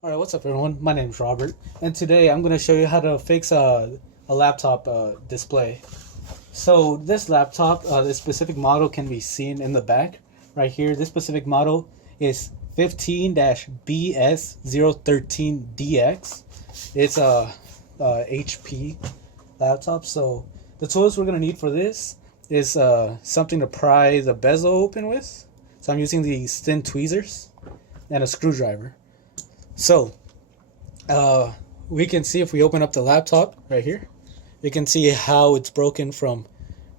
Alright, what's up everyone? My name's Robert, and today I'm going to show you how to fix a laptop display. So this laptop, this specific model can be seen in the back right here. This specific model is 15-BS013DX. It's a HP laptop. So the tools we're going to need for this is something to pry the bezel open with. So I'm using these thin tweezers and a screwdriver. So, we can see if we open up the laptop right here, we can see how it's broken from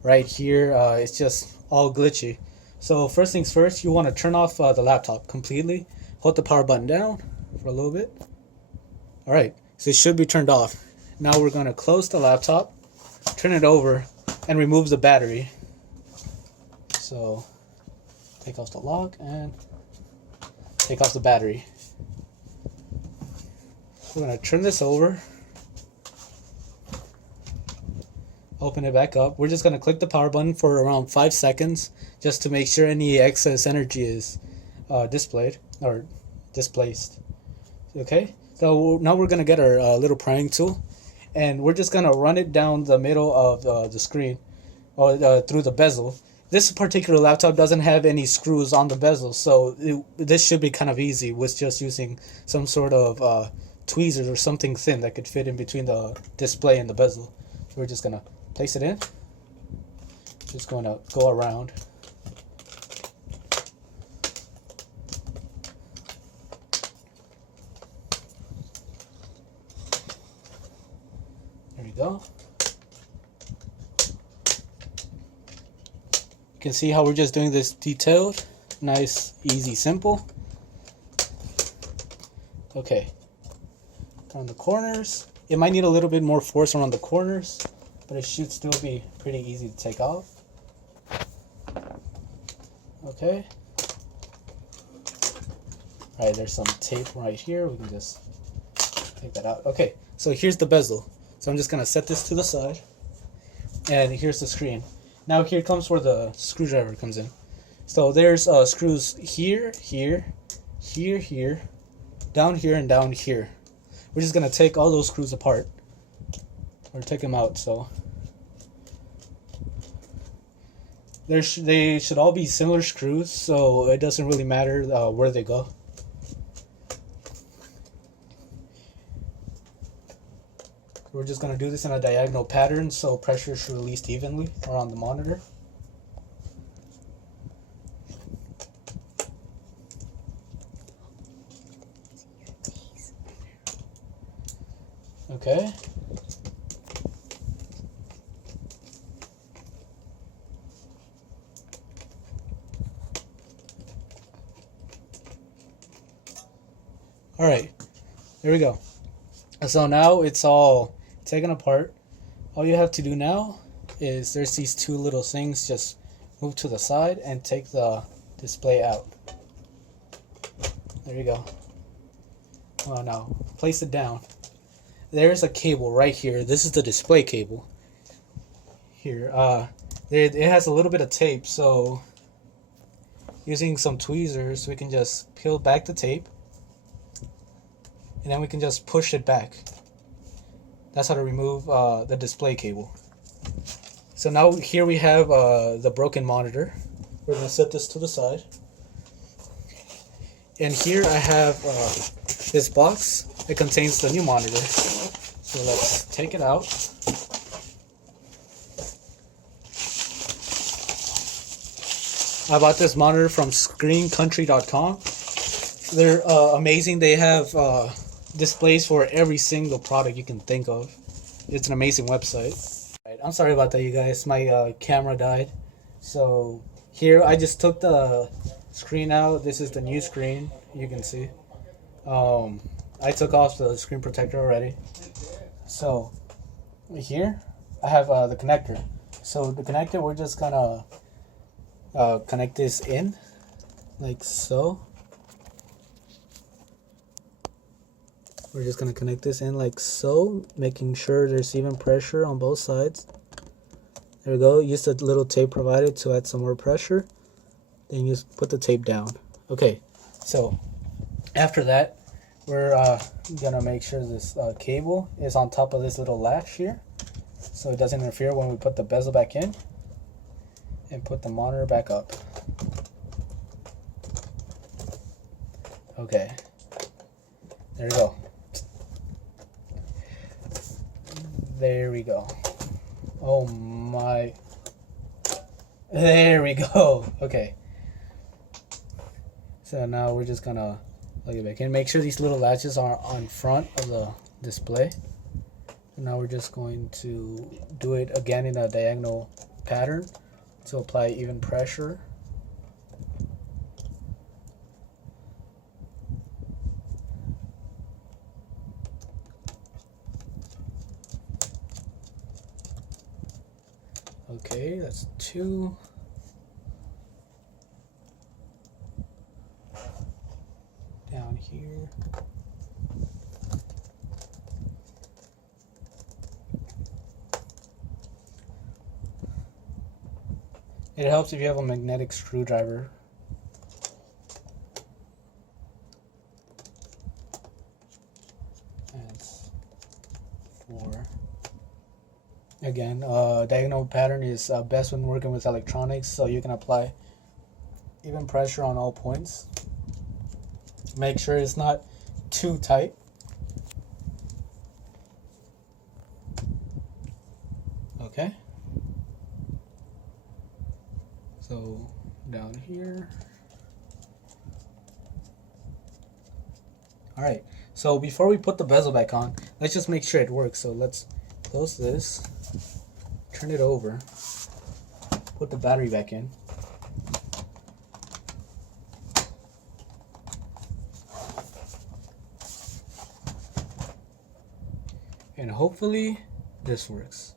right here. It's just all glitchy. So first things first, you want to turn off the laptop completely. Hold the power button down for a little bit. Alright, so it should be turned off. Now we're going to close the laptop, turn it over, and remove the battery. So, take off the lock and take off the battery. We're going to turn this over, open it back up. We're just going to click the power button for around 5 seconds just to make sure any excess energy is displayed or displaced. Okay, so now we're going to get our little prying tool, and we're just going to run it down the middle of the screen or through the bezel. This particular laptop doesn't have any screws on the bezel, so this should be kind of easy with just using some sort of tweezers or something thin that could fit in between the display and the bezel. So we're just gonna place it in. Just going to go around. There we go. You can see how we're just doing this detailed, nice, easy, simple. Okay. Around the corners. It might need a little bit more force around the corners, but it should still be pretty easy to take off. Okay. Alright, there's some tape right here. We can just take that out. Okay, so here's the bezel. So I'm just going to set this to the side. And here's the screen. Now here comes where the screwdriver comes in. So there's screws here, here, here, here, down here, and down here. We're just going to take all those screws apart, or take them out. So they should all be similar screws, so it doesn't really matter where they go. We're just going to do this in a diagonal pattern, so pressure should release evenly around the monitor. Okay. Alright, there we go. So now it's all taken apart. All you have to do now is there's these two little things, just move to the side and take the display out. There you go. Well, now place it down. There's a cable right here. This is the display cable. Here, it has a little bit of tape, so using some tweezers, we can just peel back the tape, and then we can just push it back. That's how to remove the display cable. So now here we have the broken monitor. We're going to set this to the side. And here I have this box. It contains the new monitor. So let's take it out. I bought this monitor from ScreenCountry.com. They're amazing. They have displays for every single product you can think of. It's an amazing website. Right, I'm sorry about that, you guys. My camera died. So here I just took the screen out. This is the new screen. You can see. I took off the screen protector already. So here I have the connector. So the connector, we're just gonna connect this in like so. We're just gonna connect this in like so, making sure there's even pressure on both sides. There we go. Use the little tape provided to add some more pressure. Then you put the tape down. Okay, so after that, we're gonna make sure this cable is on top of this little latch here, so it doesn't interfere when we put the bezel back in and put the monitor back up. Okay, there we go. There we go. Oh my. There we go. Okay. So now we're just gonna plug it back in. Make sure these little latches are on front of the display. And now we're just going to do it again in a diagonal pattern to apply even pressure. Okay, that's 2. Down here. It helps if you have a magnetic screwdriver. That's 4. Again, diagonal pattern is best when working with electronics, so you can apply even pressure on all points. Make sure it's not too tight. Okay. So down here. All right. So before we put the bezel back on, let's just make sure it works. So let's close this, turn it over, put the battery back in. And hopefully this works.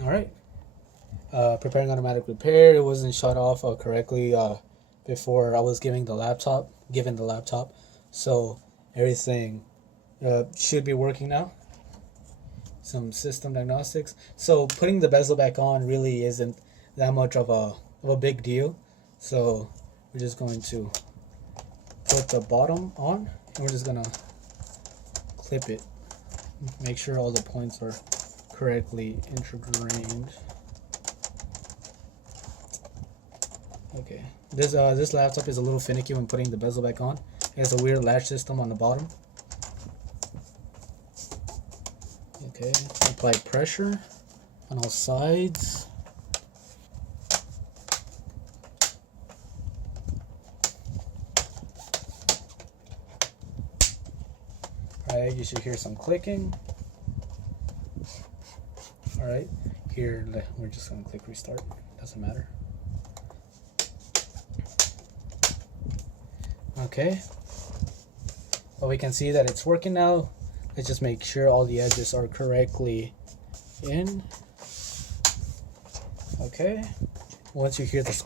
All right. Preparing automatic repair. It wasn't shut off correctly before I was given the laptop. So everything should be working now. Some system diagnostics. So putting the bezel back on really isn't that much of a big deal. So we're just going to put the bottom on, and we're just gonna clip it. Make sure all the points are correctly intergrained. Okay, this laptop is a little finicky when putting the bezel back on. It has a weird latch system on the bottom. Okay, apply pressure on all sides. Alright, you should hear some clicking. Alright, here we're just going to click restart. Doesn't matter. Okay. Well, we can see that it's working now. Let's just make sure all the edges are correctly in. Okay. Once you hear this,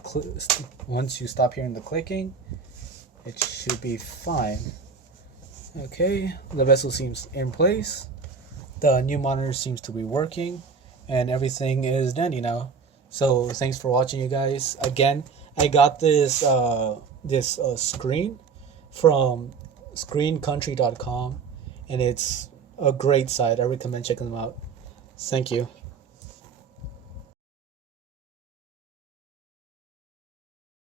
once you stop hearing the clicking, it should be fine. Okay, the bezel seems in place. The new monitor seems to be working, and everything is dandy now. So thanks for watching, you guys. Again, I got this screen from screencountry.com, and it's a great site. I recommend checking them out. Thank you.